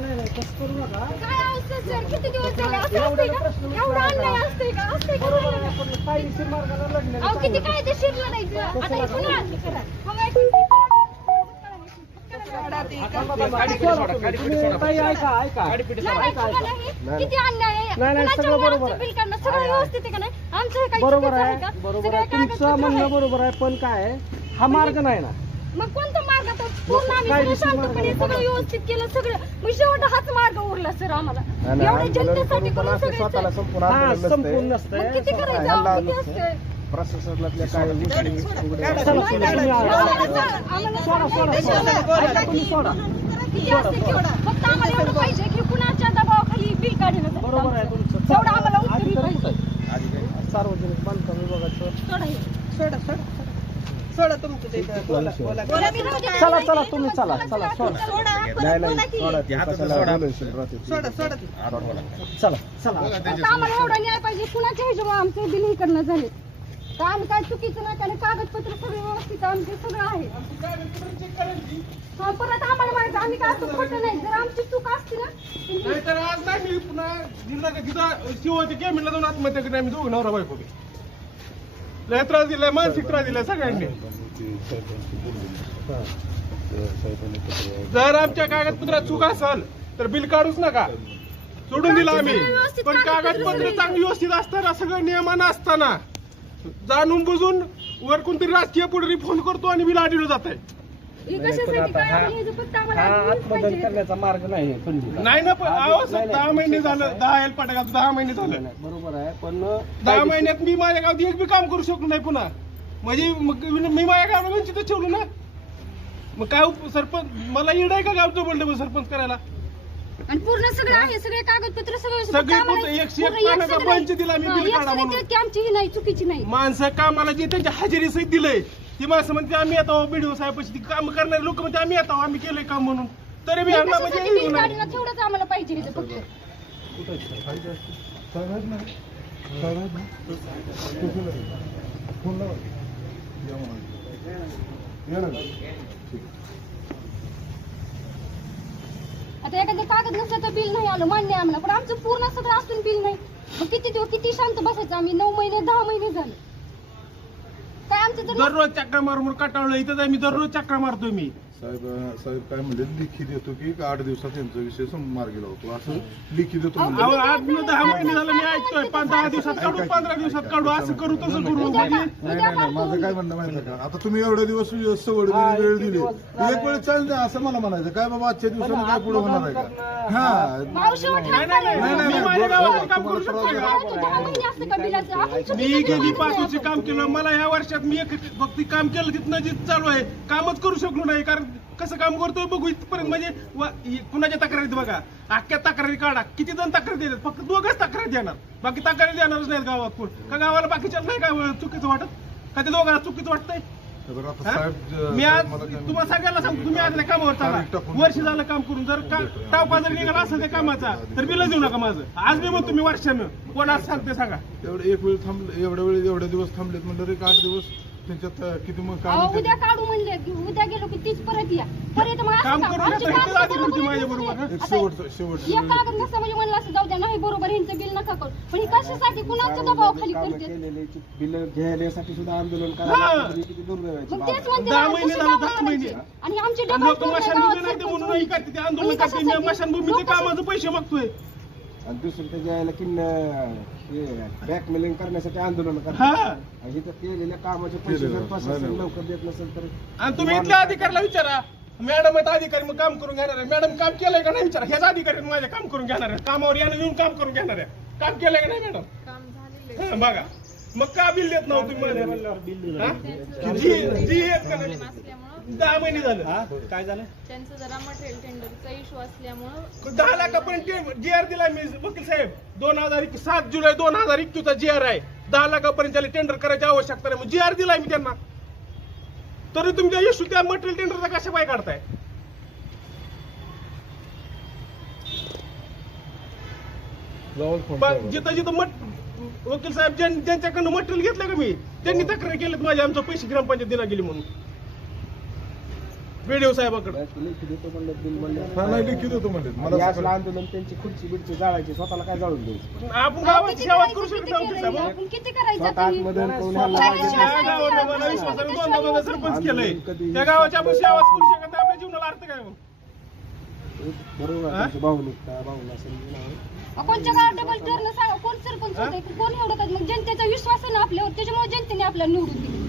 नाही कसं करू नका. काय अवस्था सर, किती दिवस झाले असं असते का? एवढं अन्याय असते का? असते का? बरोबर आहे, पण कायदेशीर मार्गाने लढण्याला अहो किती कायदेशीर लढायचं आता हे पुन्हा करा. ताई ऐका ऐका किती अन्याय आहे. नाही, सगळं बरोबर आहे. बिल काढणं सगळं व्यवस्थित आहे का नाही? आमचं काही बरोबर चुकीचं आहे, का? बरोबर सगळे आहे, तुमचं कागदपत्र म्हणणं आहे. बरोबर आहे, पण काय आहे, हा मार्ग नाही ना. मग कोणता मार्ग आता पूर्ण आम्ही कायदेशीर सगळं शांतपणे मार्ग सगळं व्यवस्थित केलं सगळं. मग शेवट हाच मार्ग उरला सर आम्हाला. एवढ्या जनतेसाठी करून स्वतःला सगळं संपूर्ण हा आंदोलन संपूर्ण नसतंय. नसतंय. मग किती करायचं अहो, किती असतंय? प्रशासनातल्या काय गोष्टी चला, उघड्या तुम्ही सोडा. किती असते केवढा? फक्त आम्हाला एवढं पाहिजे की कुणाच्या दबावाखाली बिल काढणं. बरोबर आहे तुमचं. तेवढं आम्हाला उत्तरी पाहिजे. सार्वजनिक बांधकाम विभागाचं. सोडा हे. सोडा तुमचं ते बोला बोला मी राहू दे. चला तुम्ही चला सोडा. नाही सोडा ते कशाला बोलायचं राहते ते. सोडा चला फक्त आम्हाला एवढा न्याय पाहिजे. कुणाच्या ह्याच्यामुळे आमचे बिल हे करणं झाले तर आम्ही काय चुकीचं नाही. त्याने कागदपत्र सगळे व्यवस्थित आमचे सगळं आहे. परत आम्हाला माहिती आम्ही काय असं खोटं नाही. जर आमची चूक असती ना नाहीतर आज नाही मी पुन्हा जिल्हा तिथं शिवाच्या कॅबिनला जाऊन आत्महत्या करून आम्ही दोघं नवरा बायको बी. लय त्रास दिलाय, मानसिक त्रास दिलाय सगळ्यांनी. जर आमच्या कागदपत्रात चूक असेल तर बिल काढूच नका, सोडून दिलं आम्ही. पण कागदपत्र चांगली व्यवस्थित असताना सगळं नियमानं असताना जाणून बुजून वर कोणतरी राजकीय पुढारी फोन करतो आणि बिल आढळलं जात आहे. हे कशासाठी काय आम्ही हे फक्त हा आम्हाला आत्मदहन पाहिजे. करण्याचा मार्ग नाही आहे खंडित. नाही ना, पण अहो, 10 महिने झालं, 10 हेल्पाटा 10 महिने झालं. बरोबर आहे, पण 10 महिन्यात मी माझ्या गावात एक बी काम करू शकलो नाही पुन्हा. म्हणजे मग मी माझ्या गावाला वंचितच ठेवलं ना. मग काय सरपंच मला येड आहे का गावचं बोललं सरपंच करायला? आणि पूर्ण सगळं आहे, सगळे कागदपत्र सगळे सगळी पूर्ण 101 पानाचा पंच दिला मी बिल काढा म्हणून. की आमची ही नाही चुकीची नाही. माणसं कामाला जे त्यांच्या हजेरी सहित दिलंय ती माणसं म्हणते आम्ही येतो बीडीओ साहेबांची, ती काम करणारे लोक म्हणते आम्ही येतो, आम्ही केलंय काम म्हणून. तरी बी आम्हाला कशासाठी म्हणजे बिल काढणं तेवढंच आम्हाला पाहिजे इथं फक्त. आता एखादं कागद नसलं तर बिल नाही आलं मान्य आहे आम्हाला, पण आमचं पूर्ण सगळं असून बिल नाही. मग किती दिवस किती शांत बसायचं आम्ही? 9 महिने 10 महिने झाले. काय आमचं तर दररोज चक्रा मारून कटाळलं. इथं मी दररोज चक्रा मारतोय मी. साहेब काय म्हणजे लिखी देतो की 8 दिवसात त्यांचा विषय मार्गी लावतो, असं लिखी देतो. अहो, आज मी 10 महिने झालं मी ऐकतोय. 10 दिवसात काढू, 15 दिवसात काढू, असं करू तसं करू. नाही माझं काय म्हणणं माहिती का, आता तुम्ही एवढ्या दिवस सवड दिली, वेळ दिली, एक वेळ चालते असं मला म्हणायचं. काय बाबा आजच्या दिवसाने काय पुढे होणार आहे का? हा मी माझ्या गावात काम करू शकतो का? 10 महिने असतं का बिलाचं? आपण चुकीचं मी गेली केलं. 5 वर्ष काम केलं. मला ह्या वर्षात मी एक फक्त काम केलं तिथनं जे चालू आहे कामच करू शकलो नाही. कारण कसं काम करतोय बघू इथपर्यंत. म्हणजे कुणाच्या तक्रारीत बघा, अख्ख्या तक्रारी काढा. किती जण तक्रारी देतात? फक्त 2घच तक्रारी देणार, बाकी तक्रारी देणारच नाहीत गावात कोण. का गावाला बाकीच्या नाही काय चुकीचं वाटत का? ते दोघांना चुकीचं वाटतंय. मी आज तुम्हाला सगळ्यांना सांगतो, तुम्ही आज कामावर चाला. वर्ष झालं काम करून. जर टावपा जर निघाला असेल त्या कामाचा तर बिल देऊ नका माझं. आज मी म्हणतो मी वर्षानं कोण आज सांगते सांगा. एवढे एक वेळ थांबले, एवढे दिवस थांबलेत म्हणजे एक 8 दिवस त्यांच्यात किती मग अहो, उद्या काढू म्हणले की उद्या गेलो की तीच परत या. परत मग काम करून आमची येतो, कामं आधी होती बरोबर माझ्या बरोबर. नाही. आता शेवटचं एक कागद नसतं म्हणजे म्हणलं असं जाऊ द्या, नाही बरोबर ह्यांचं बिल नका करू. पण हे कशासाठी कुणाच्या दबावाखाली करते? केलेले बिल घेण्यासाठी सुद्धा आंदोलन हा. करायला किती दुर्दैव आहे. मग तेच म्हणते 10 ना, महिने तशी झालं, कामं 10 महिने. करायची. आणि आमची लोक मशानभूमी नाही ते म्हणून नाही करते, ते आंदोलन करते. मी मशानभूमीचे कामाचे पैसे मागतोय. आणि दुसरं त्याच्या यायला की बॅकमेलिंग करण्यासाठी आंदोलन हा. करतात. इथं केलेल्या कामाचे पैसे जर प्रशासन लवकर देत नसेल तर आणि तुम्ही इथल्या अधिकाऱ्याला विचारा, मॅडम आहेत अधिकारी मग काम करून घेणार आहे. मॅडम काम केलंय का नाही विचारा. ह्याच अधिकारी माझ्या काम करून घेणार आहे. कामावर येऊन काम करून घेणार आहे. काम केलंय का नाही मॅडम? हा, बघा मग का बिल देत नव्हतं तुम्ही? जी येत का नाही? 10 महिने झालं. काय झालं? त्यांचं जरा मटेरियल टेंडरचा इश्यू असल्यामुळं 10 लाखापर्यंत जीआर दिला मी वकील साहेब. 7 जुलै 2021 चा जीआर आहे. 10 लाखापर्यंत त्याला टेंडर करायची आवश्यकता नाही. जीआर दिलाय मी त्यांना. तरी तुमच्या इश्यू त्या मटेरियल टेंडरचा कशा पाय काढताय? जिथं वकील साहेब ज्यांच्याकडनं मटेरियल घेतलं का मी त्यांनी तक्रार केली माझ्या आमचं पैसे ग्रामपंचायत दिला गेली म्हणून. बीडीओ साहेबाकडे. लेखी देतो म्हणलं, बिल म्हणलं. हा, नाही लिखित होतो म्हणले आणि मला असलं आंदोलन त्यांची खुर्ची बिडची जाळायची, स्वतःला काय जाळून द्यायचं. आपण गावाची सेवा करू शकत नाही साहेब. आपण किती करायचं स्वतः आता हे? आत्मदहन करून ह्याला स्वतः लावायचं. त्या गावाने मला विश्वासाने दोनदा सरपंच केलंय. त्या गावाची आपण सेवाच करू शकत नाही. आपल्या जीवनाला अर्थ काय मग? बरोबर आहे, तुमची भावनिकता भावना समजून कोणच्या गावात डबल टर्न सांगा, कोण सरपंच होते, कोण एवढं काय? मग जनतेचा विश्वास आहे ना आपल्यावर, त्याच्यामुळे जनतेने आपल्याला निवडून दिली.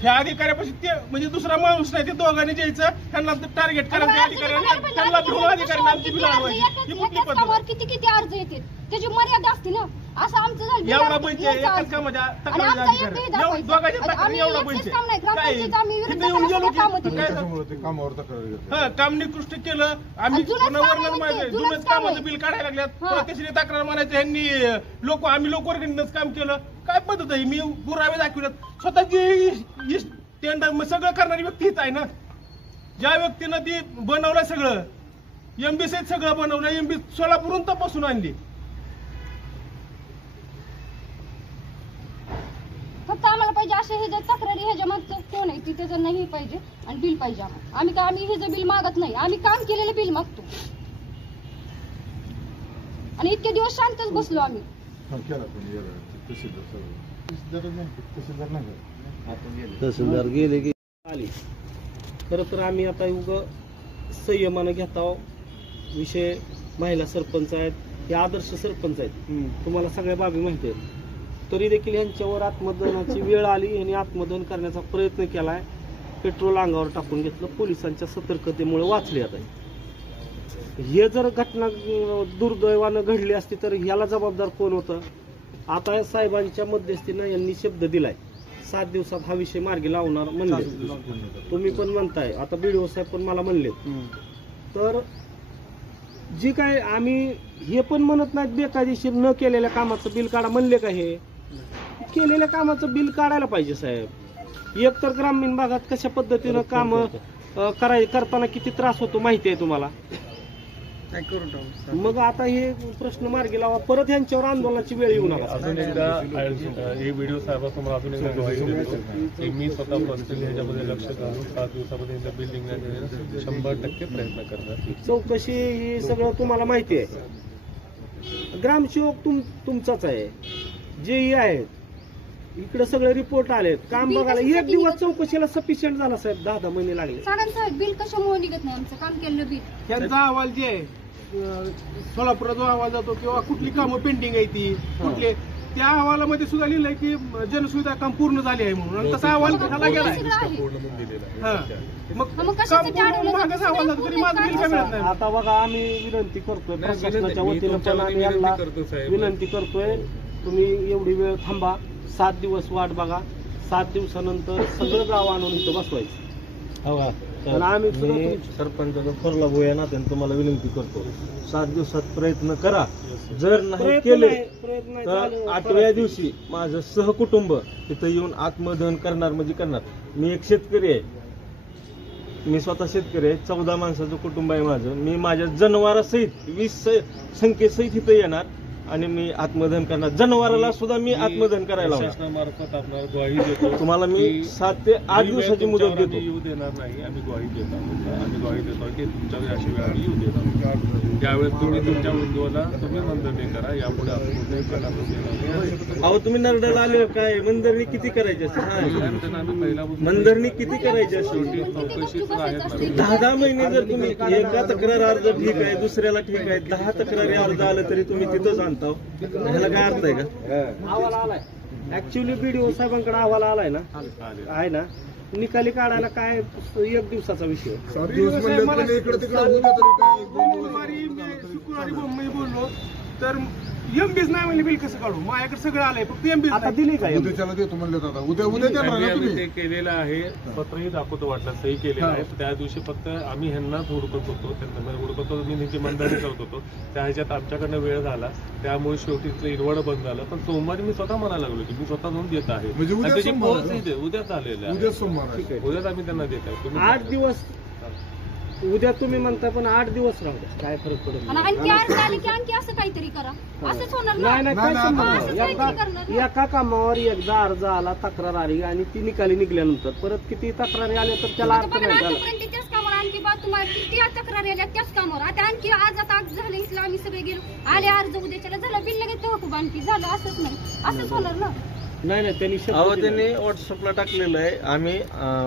ह्या अधिकाऱ्यापाशी ते म्हणजे दुसरा माणूस नाही, ते दोघांनी जायचं, त्यांना टार्गेट करायचं अधिकाऱ्यांना, त्यांना घेऊन अधिकाऱ्यांना आमची बिलं वाढवायची. ही कुठली पद्धत आहे? किती अर्ज येते, त्याची मर्यादा असते ना. असं आमचं झालं एवढा पैसे एकाच कामाच्या तक्रारीचा अधिकारी दोघांच्या तक्रारी एवढा पैसे काय तिथे येऊन गेलो की काय त्याच्यामुळे ते कामावर तक्रार घेतात. हा काम निकृष्ट केलं आम्ही कोणावरच माहिती जुनच कामाचं बिल काढायला लागल्यात. परत तिसरी तक्रार म्हणायचं ह्यांनी आम्ही लोकवर्गणीनंच काम केलं. काय पद्धत आहे? मी पुरावे दाखवल्यात. स्वतःची टेंडर सगळं करणारी व्यक्ती हीच आहे ना. ज्या व्यक्तीनं ती बनवलं सगळं एमबीसी सगळं बनवलं, एमबी सोलापूरून तपासून आणली. फक्त आम्हाला पाहिजे असे हे जर तक्रारी ह्याच्या मागचं कोण आहे ती त्याचं नाही पाहिजे आणि बिल पाहिजे आम्हाला. आम्ही हे जर बिल मागत नाही, आम्ही काम केलेलं बिल मागतो. आणि इतके दिवस शांतच बसलो आम्ही. हा, केला पण याला तहसीलदार सगळं. तहसीलदार नाही तहसीलदार गेले की आली. खरं तर आम्ही आता संयमानं घेत आहोत. विषय महिला सरपंच आहेत, हे आदर्श सरपंच आहेत, तुम्हाला सगळ्या बाबी माहिती आहेत. तरी देखील यांच्यावर आत्मदहनाची वेळ आली. यांनी आत्मदहन करण्याचा प्रयत्न केलाय. पेट्रोल अंगावर टाकून घेतलं. पोलिसांच्या सतर्कतेमुळे वाचले आता. हे जर घटना दुर्दैवानं घडली असती तर ह्याला जबाबदार कोण होतं? आता साहेबांच्या मध्यस्थीनं यांनी शब्द दिलाय 7 दिवसात हा विषय मार्गी लावणार म्हणले. तुम्ही पण म्हणताय, आता बीडीओ साहेब पण मला म्हणले. तर जी काय आम्ही हे पण म्हणत नाहीत बेकायदेशीर न केलेल्या कामाचं बिल काढा म्हणले का? हे केलेल्या कामाचं बिल काढायला पाहिजे साहेब. एक तर ग्रामीण भागात कशा पद्धतीनं काम करताना किती त्रास होतो माहिती आहे तुम्हाला. मग आता हे प्रश्न मार्गी लावा. परत यांच्यावर आंदोलनाची वेळ येऊ नका. अजून एकदा हे व्हिडिओ साहेबांसमोर अजून एकदा ग्वाही देतो की मी स्वतः पर्सनली ह्याच्यामध्ये लक्ष घालून 7 दिवसामध्ये यांचं बिल निघण्याचे 100% प्रयत्न करणार. चौकशी ही सगळं तुम्हाला माहिती आहे. ग्रामसेवक तुमचाच आहे, जेही आहेत, इकडे सगळे रिपोर्ट आलेत. काम बघायला 1 दिवस चौकशीला सफिशियंट झाला साहेब. 10 महिने लागले. साहेब बिल कशामुळे निघत नाही आमचं काम केलेलं बिल? त्यांचा अहवाल जे आहे सोलापुरात जो अहवाल जातो किंवा कुठली कामं पेंडिंग आहे ती कुठले, त्या अहवालामध्ये सुद्धा लिहिलंय की जनसुविधा काम पूर्ण झाली आहे म्हणून. तसा अहवाल ह्याला गेलाय. मग मागच अहवाल जातो तरी माझं बिल काय मिळत नाही. आता बघा आम्ही विनंती करतोय प्रशासनाच्या वतीनं पण आम्ही यांना विनंती करतोय, तुम्ही एवढी वेळ थांबा. 7 दिवस वाट बघा. 7 दिवसानंतर सगळं गाव आणून इथं बसवायचं. आम्ही सरपंचाचा थोरला भाऊ या नात्याने तुम्हाला विनंती करतो, 7 दिवसात प्रयत्न करा. जर नाही केले तर 8व्या दिवशी माझं सहकुटुंब तिथं येऊन आत्मदहन करणार म्हणजे करणार. मी एक शेतकरी आहे, मी स्वतः शेतकरी आहे. 14 माणसाचं कुटुंब आहे माझं. मी माझ्या जनावरासहित 20 संख्येसहित इथं येणार आणि मी आत्मदहन करणार. जनावराला सुद्धा मी आत्मदहन करायला शासनामार्फत आपल्याला ग्वाही देतो. तुम्हाला मी 7 ते 8 दिवसाची मुदत देतो. येऊ देणार नाही. आम्ही ग्वाही देतो. आम्ही ग्वाही देतो की तुमच्याकडे अशी वेळ आम्ही येऊ देणार. त्यावेळेस तुम्ही तुमच्या बंधूला तुम्ही मंदरणी करा. यापुढे आपण कुठल्याही प्रकारचं अहो तुम्ही नरडाला आले काय? मंदरणी किती करायची असते? आम्ही पहिला मंदरणी किती करायची असते? चौकशीच आहेत. 10 महिने जर तुम्ही एका तक्रार अर्ज ठीक आहे, दुसऱ्याला ठीक आहे, 10 तक्रारी अर्ज आलं तरी तुम्ही तिथंच आणता. ह्याला काय अर्थ आहे का? अहवाल आलाय. ऍक्च्युअली बीडीओ साहेबांकडे अहवाल आलाय ना, आहे ना. निकाली काढायला काय 1 दिवसाचा विषय. 7 दिवस म्हणले पण इकडे तिकडे होऊ दे तरी काय 2 दिवस. शुक्रवारी मी बोललो तर एमबीच नाही म्हणले बिल कसं काढू? माझ्याकडे सगळं आलंय, फक्त एमबी आता दिली का? उद्याच्याला देतो म्हणले आता. उद्या देणार ना आम्ही तुम्ही? ते केलेलं आहे. पत्रही दाखवतो वाटलं, सही केलेलं आहे. त्या दिवशी फक्त आम्ही ह्यांनाच हुडकत होतो. त्यांना हुडकत होतो. मी त्यांची मंदारी करत होतो. त्या ह्याच्यात आमच्याकडनं वेळ झाला. त्यामुळे शेवटी इरवड बंद झालं. पण सोमवारी मी स्वतः म्हणायला लागलो की मी स्वतः जाऊन देत आहे. म्हणजे उद्या त्याची सोमवार पोहोच इथे उद्याच आलेलं आहे. उद्या सोमवार आहे. उद्याच आम्ही त्यांना देत आहे. 8 दिवस उद्या तुम्ही म्हणता पण 8 दिवस राहू द्या, काय फरक पडत आणि आणखी अर्ज आली की आणखी असं काहीतरी करा, असंच होणार ना. नाही नाही काय नाही, संबंध असंच नाही. काहीतरी करणार ना. एका कामावर एकदा अर्ज आला, तक्रार आली आणि ती निकाली निघल्यानंतर परत किती तक्रारी आल्या तर त्याला आता अर्थ बघा ना, नाही झाला. आतापर्यंत त्याच कामावर आणखी बा तुम्हाला किती तक्रारी आल्या त्याच कामावर. आता आणखी आज झालं इथलं आम्ही सगळे गेलो, आले अर्ज उद्याच्याला झालं, बिल लगेच खूप आणखी झालं, असंच नाही, असंच होणार ना. नाही नाही त्यांनी शब्द अहो दिला. त्यांनी व्हॉट्सअपला टाकलेलं आहे, आम्ही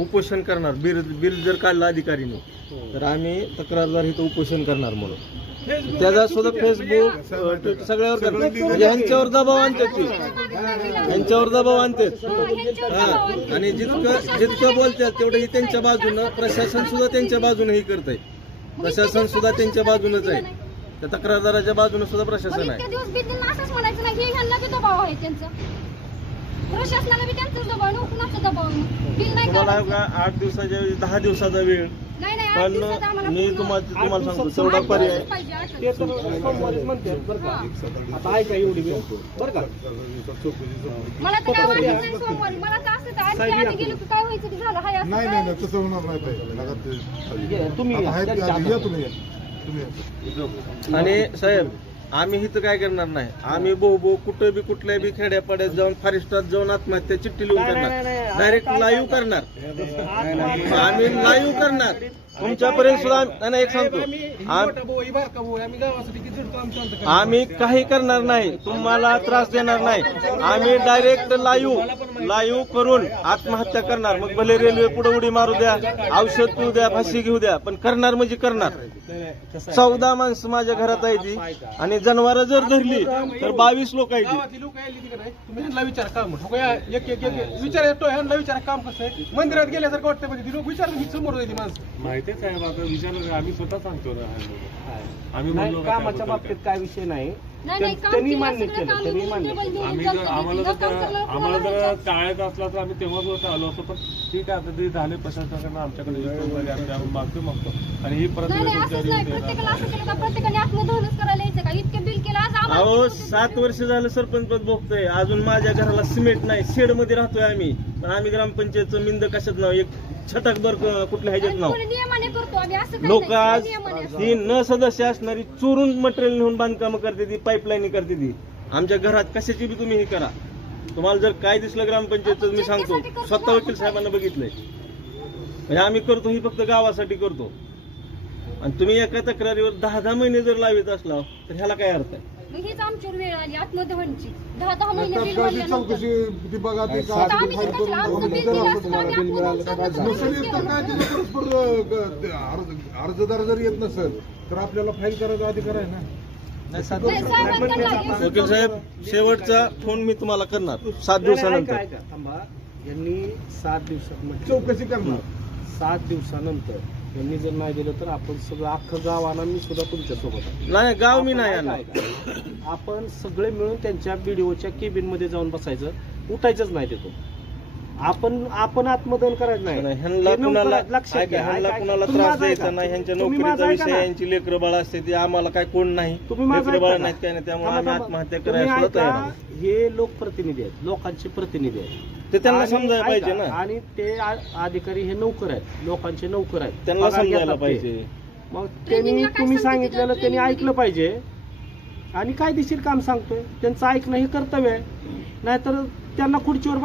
उपोषण करणार. बिल जर काढलं अधिकारीने तर आम्ही तक्रारदार इथं उपोषण करणार म्हणून. त्याचा सुद्धा फेसबुक ट्विटर सगळ्यावर करणार. म्हणजे ह्यांच्यावर दबाव आणतात ते, ह्यांच्यावर दबाव आणतात. हा, आणि जितकं बोलतात तेवढं ही त्यांच्या बाजूनं, प्रशासन सुद्धा त्यांच्या बाजूनं ही करतंय. प्रशासन सुद्धा त्यांच्या बाजूनच आहे, त्या तक्रारदाराच्या बाजूनं सुद्धा प्रशासन आहे. इतके दिवस बिल असंच म्हणायचं नाही, हे ह्यांना बी दबाव आहे त्यांचा, प्रशासनाला बी त्यांचाच दबाव आहे, कुणाचा दबाव आहे. बिल नाही तुम्हाला काढायचं. का 8 दिवसाच्या ऐवजी 10 दिवसाचा वेळ, नाही नाही, 8 पण दिवसात आम्हाला मी पूर्ण- तुम्हाला सांगतो 8 तेवढा पर्याय दिवसात पाहिजे, 8 ते तर सोमवारीच म्हणतात बरं का. आता ऐका एवढी वेळ बरं का. मला तर काय वाटत नाही सोमवारी. मला तर असं तर आणखी आधी गेलो की काय व्हायचं की झालं हाय असं नाही काय. नाही तसं होणार नाही पाहिजे. नका ते- तुम्ही आता आहेत त्यांच्या या हातात. तुम्ही या. आणि साहेब आम्ही इथं काय करणार नाही. आम्ही कुठं बी कुठल्या बी खेड्यापाड्यात जाऊन फॉरेस्टात जाऊन आत्महत्या चिठ्ठी लिहून नाही, नाही, करणार, नाही. डायरेक्ट लाईव्ह करणार. आम्ही लाईव्ह करणार तुमच्यापर्यंत सुद्धा. नाही एक सांगतो, आम्ही काही करणार नाही, तुम्हाला त्रास देणार नाही. आम्ही डायरेक्ट लाईव्ह करून आत्महत्या करणार. मग भले रेल्वे पुढे उडी मारू द्या, औषध पिऊ द्या, फाशी घेऊ द्या, पण करणार म्हणजे करणार. 14 माणसं माझ्या घरात आहे ती, आणि जनावरं जर धरली तर 22 लोक आहेत. गावातली लोक आली तिकडे, तुम्ही ह्यांना विचार काम विचार येतो, ह्यांना विचार काम कसं आहे. मंदिरात गेल्यासारखं वाटतं, म्हणजे ती लोक विचारलं समोर जायची माणसं. माहितीच आहे आता विचारलं, आम्ही स्वतः सांगतो ना. आम्ही नाही, म्हणलो का कामाच्या काय बाबतीत काय विषय नाही. नाही, काम त्यांनी केलं, मान्य सगळं केलं, काम त्यांनी केलं, मान्य डबल केलं. घेऊन आम्ही चालतं, जर आम्हाला बिल काम करणं, आम्हाला जर कोणाला टाळायचं असला तर आम्ही तेव्हाच आलो असतो. पण ठीक आहे, आता ते झाले प्रशासनाकडनं आमच्याकडे आम्ही मागतो. आणि ही परत नाही नाही, असंच नाही. प्रत्येकाला असं केलं का प्रत्येकाने आत्मदहनच करायला यायचं का? इतके बिल केलं आज आम्हाला. अहो 7 वर्ष झालं सरपंच पद भोगतोय, अजून माझ्या घराला सिमेंट नाही. शेड मध्ये राहतोय आम्ही, पण आम्ही ग्रामपंचायतचं मिंद कशात नाव, एक छटाकभर कुठल्या ह्याच्यात नाव. कोणी नियमाने करतो आम्ही, असं काही लोक नाही. आज नियमाने असतं. ही न सदस्य असणारी चोरून मटेरियल नेऊन बांधकाम करते, ती पाईपलाईन करते ती. आमच्या घरात कशाची बी तुम्ही हे करा. तुम्हाला जर काय दिसलं ग्रामपंचायतचं, मी सांगतो, स्वतः वकील साहेबांना बघितलंय. म्हणजे आम्ही करतो ही फक्त गावासाठी करतो. आणि तुम्ही एका तक्रारीवर 10 महिने जर लावित असला तर ह्याला काय अर्थ आहे? मग हीच आमच्यावर वेळ आली आत्मदहनची. 10 महिने बिल त्याची भरल्यानंतर. चौकशी ती बघा ते का आता आम्ही तर कसं आमचं बिल दिलं असतं, आम्ही आत्मदहन केलं नसेल येत तर नसतं. काय तिथे परस्पर अर्जदार जर येत नसेल तर आपल्याला फाईल करायचा अधिकार आहे ना. नाही, साहेबांना लागेल. वकील साहेब, शेवटचा फोन मी तुम्हाला करणार 7 दिवसानंतर. ऐका, थांबा. यांनी 7 दिवसात म्हटलं, चौकशी करणार. 7 दिवसानंतर यांनी जर नाही दिलं तर आपण सगळं अख्खं गाव आणा, मी सुद्धा तुमच्या सोबत आहे. नाही, गाव मी आपण नाही ऐका, आणणार. ऐका. आपण सगळे मिळून त्यांच्या बीडीओच्या केबिन मध्ये जाऊन बसायचं, उठायचंच नाही तिथून. आपण आत्मदहन करायचं नाही. ह्यांना हे कुणाला नोकरात लक्षात ऐका, घ्या. ह्यांना ऐका, कुणाला तुम्ही त्रास माझं द्यायचा ऐका. नाही. ह्यांच्या तुम्ही नोकरीचा माझं ऐका विषय, ना. यांची लेकरं बाळ असते ती, आम्हाला काय कोण नाही. तुम्ही माझं लेकरं बाळ ऐका नाहीत ना. काय नाही, त्यामुळे थांबा, आम्ही थांबा. आत्महत्या तुम्ही करायला सुद्धा ऐका, तयार आहे. हे लोकप्रतिनिधी आहेत, लोकांचे प्रतिनिधी आहेत. ते त्यांना आणि समजायला पाहिजे ऐका, ना. आणि ते अधिकारी हे नौकर आहेत, लोकांचे नौकर आहेत, त्यांना पगार समजायला घेतात ते. पाहिजे. मग ट्रेनिंगला त्यांनी काय तुम्ही सांगते सांगितलेलं तिथं त्यांनी ट्रेनिंग ऐकलं पाहिजे. आणि कायदेशीर काम सांगतोय त्यांचं ऐकणं हे कर्तव्य आहे. नाहीतर त्यांना खुर्चीवर